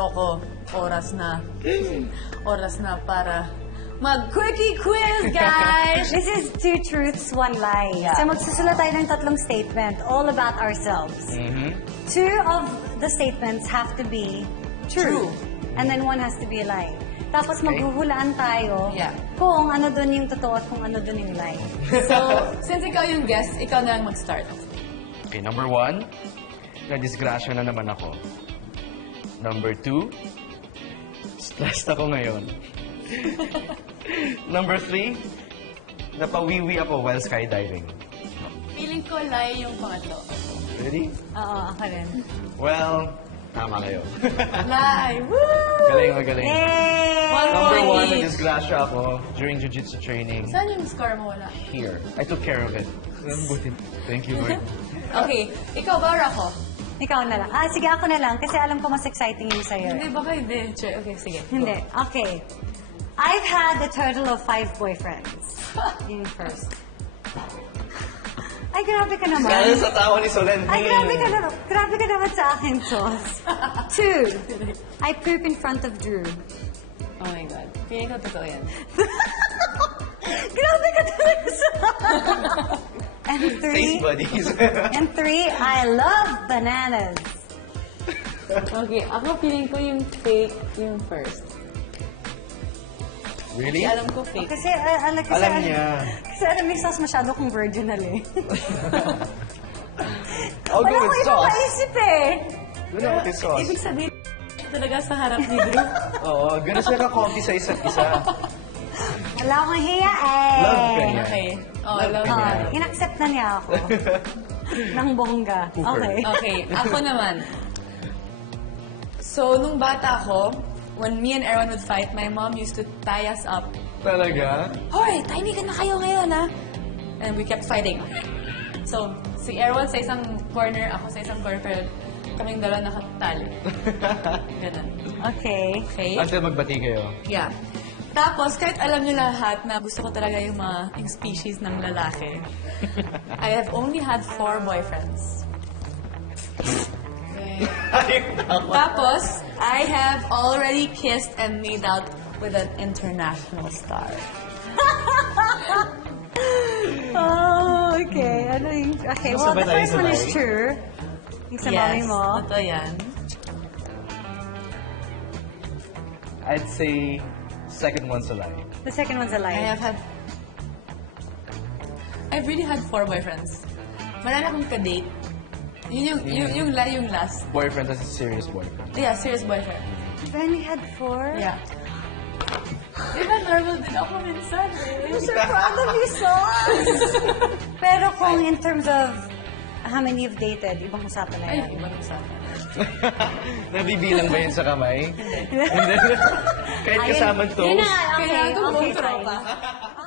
Rocco, oras na para mag-quickie quiz, guys! This is 2 truths, 1 lie. Yeah. So magsusulat tayo ng 3 statement all about ourselves. 2 of the statements have to be true. And then 1 has to be a lie. Tapos maghuhulaan tayo kung ano dun yung totoo at kung ano dun yung lie. So, since ikaw yung guest, ikaw na lang mag-start. Okay, number 1, na-disgrasya na naman ako. Number 2, stressed ako ngayon. Number 3, napawiwi ako while skydiving. Feeling ko lie yung pangatlo. Ready? Oo, ako rin. Well, tama kayo. Lie! Woo! Galing. Yay! Number 1, each. na-disgrasya ako during jiu-jitsu training. Saan yung score mo? Wala. Here. I took care of it. Thank you, Lord. Okay, ikaw ba, Rocco? Ikaw na lang. Sige, ako na lang. Kasi alam ko mas exciting yung sa'yo. Hindi, baka hindi. Okay, sige. Hindi. Okay. I've had a total of 5 boyfriends. Yung first. Ay, grabe ka naman. Dahil sa tawa ni Solen. Ay, grabe ka naman sa akin, Sos. 2, I poop in front of Drew. Oh my God. Feeling ko totoo yan. Grabe ka talaga sa And 3, Taste buddies. and 3, I love bananas. Okay, ako feeling ko yung fake yung first. Really? Alam ko fake. Kasi, Alam niya. Kasi alam ni Sos masyado kong virginal eh. I'll Wala go ko with ibang sauce. maisip eh. Doon ako kay sauce. Ibig sabihin, talaga sa harap ni Drew. Oo, ganun sila ka-comfy sa isa't isa. Wala akong hiya eh. Love ka niya. Okay. Oh, love ka niya. niya. In-accept na niya ako. Nang bongga. Okay. Okay, ako naman. So, nung bata ako, when me and Erwan would fight, my mom used to tie us up. Talaga? Hoy, tahimikan na kayo ngayon, ha? And we kept fighting. So, si Erwan sa isang corner, ako sa isang corner, pero kaming dalawa nakatali. Ganun. Okay. Okay? Until magbati kayo. Yeah. Tapos, kahit alam niyo lahat na gusto ko talaga yung yung species ng lalaki, I have only had 4 boyfriends. Okay. Tapos, I have already kissed and made out with an international star. Oh, okay. Okay, well, the first one is true. Yung sa mami mo. Totoo yan. I'd say second one's a lie. The second one's a lie. I've really had 4 boyfriends. Marami akong ka-date. Yung last. Boyfriend, that's a serious boyfriend. Yeah, serious boyfriend. You've only had 4? Yeah. Diba normal din ako minsan eh. I'm so proud of you, Sos! Pero kung in terms of how many you've dated, ibang usapan na Ay, yan. ibang usapan. Nabibilang ba yun sa kamay? Hindi. Kahit kasama to. Yun na, okay. Kailangan ko Okay, tropa. fine.